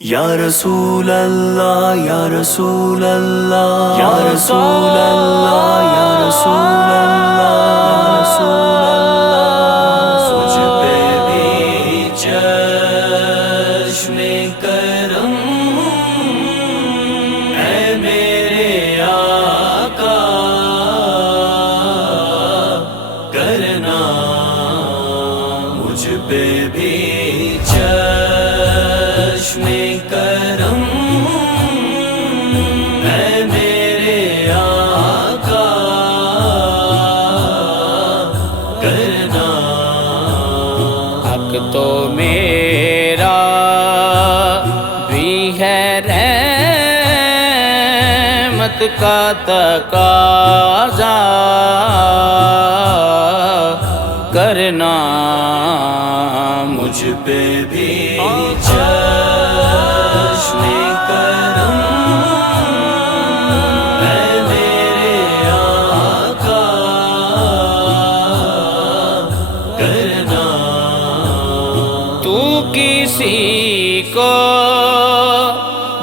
یا رسول اللہ یا رسول اللہ یا رسول اللہ یا رسول اللہ تجھ پہ بھی چشم کرم اے میرے آقا کرنا مجھ پہ بھی چشم کرم اے میرے آقا کرنا حق تو میرا بھی ہے رحمت کا تقاضا کرنا مجھ پہ بھی چشم کرم اے میرے آقا کرنا تو کسی کو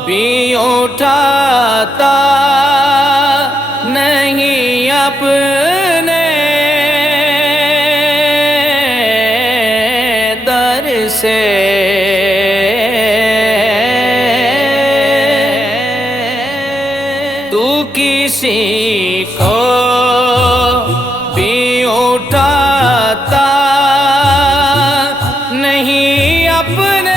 بھی اٹھاتا نہیں اپنے در سے تو کسی کو بھی اٹھاتا نہیں اپنے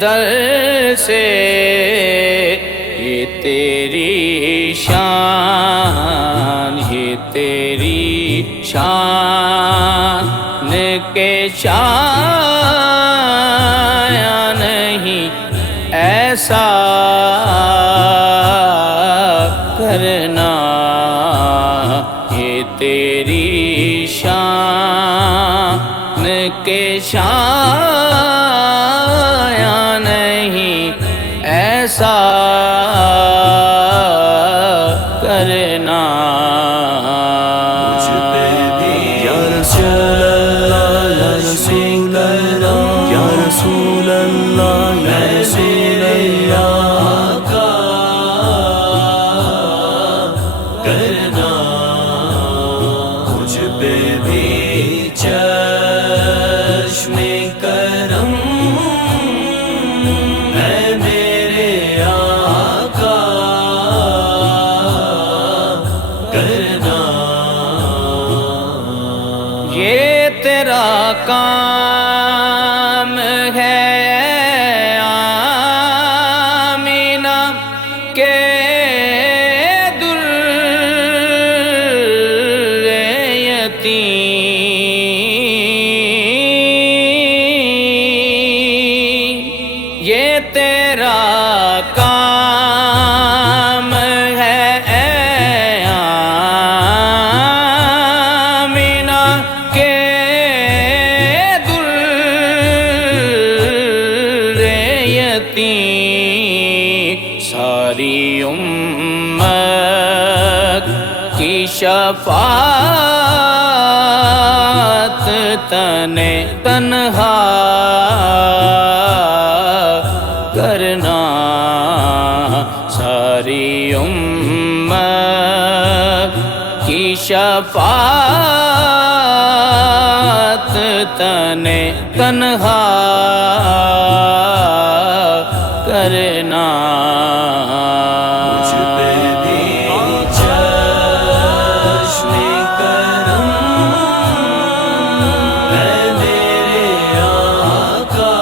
در سے یہ تیری شان یہ تیری شان کے شایا نہیں ایسا کرنا یہ تیری شان کے شایا نہیں ایسا کرنا مجھ پہ بھی یا رسول اللہ یا رسول اللہ یا رسول اللہ یا رسول آقا کرنا مجھ پہ بھی چشم کرم اے میرے آقا کرنا یہ تیرا کام ہے آمینہ کے یتیم یہ تیرا کام ہے اے آمینہ کے یتیم ساری امت کی شفاعت تنے تنہا کرنا ساری امت کی شفاعت تنے تنہا کرنا مجھ پہ بھی چشم کرم اے میرے آقا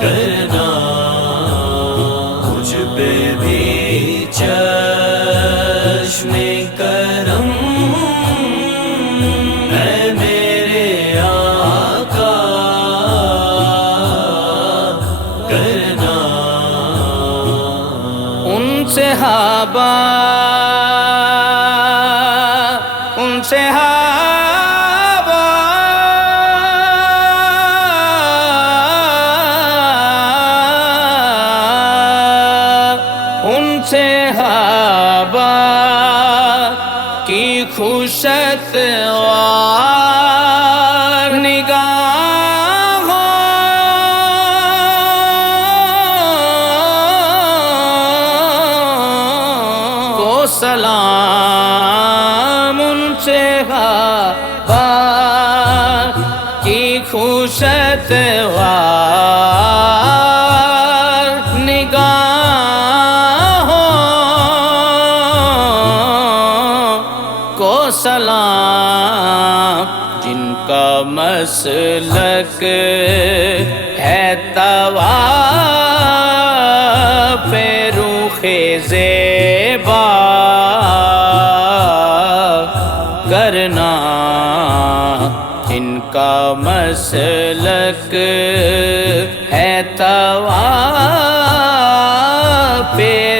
کرنا مجھ پہ بھی چشم کرم اے میرے آقا کرنا ان صحابہ ان صحابہ ان سے صحابہ کی خوشتوار نگاہوں کو سلام، ان صحابہ کی خوشتوار نگاہوں کو سلام، جن کا مسلک ہے طواف رخ زیبا کرنا، جن کا مسلک ہے طواف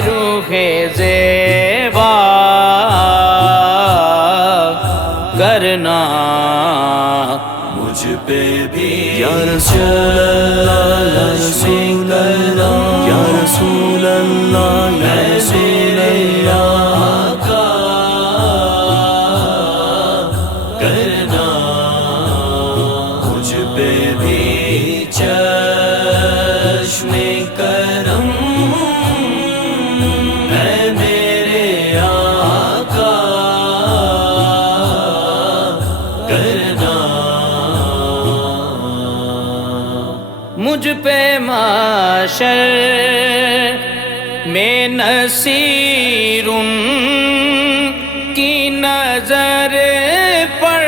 رخ زیبا کرنا، مجھ پہ بھی یا رسول اللہ یا رسول اللہ یا رسول اللہ یا رسول اللہ کا کرنا، مجھ پہ بھی چشم کرم اے میرے آقا کرنا، مجھ پہ معاشر میں نصیر کی نظر پڑ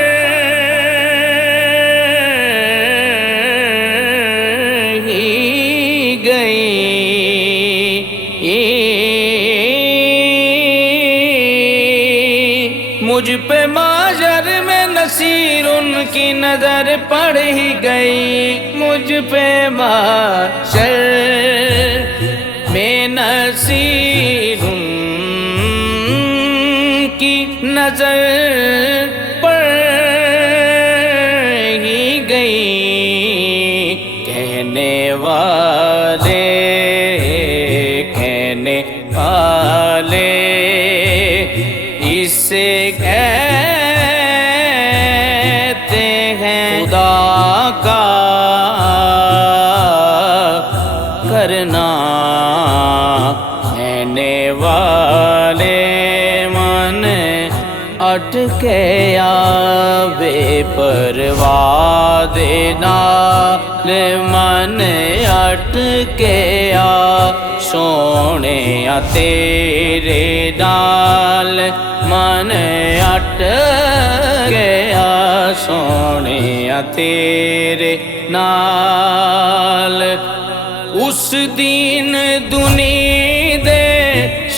ہی گئی، مجھ پہ معاشر میں نصیر کی نظر پڑ ہی گئی، مجھ پہ معاشر میں نصیر کی نظر پڑ ہی گئی، کہنے والے اسے کہتے ہیں خدا کا کرنا، کہنے والے من اٹکے بے پرواہ دینا، من اٹکے سونے تیرے نال، من اٹکے سونے تیرے نال، اس دین دنی دے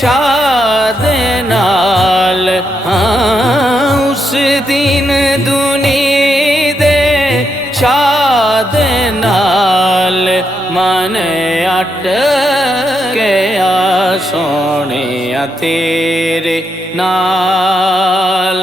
شاد نال، ہاں اس دین دنی دے شاد نال، من اٹکے سونے تیرے نال۔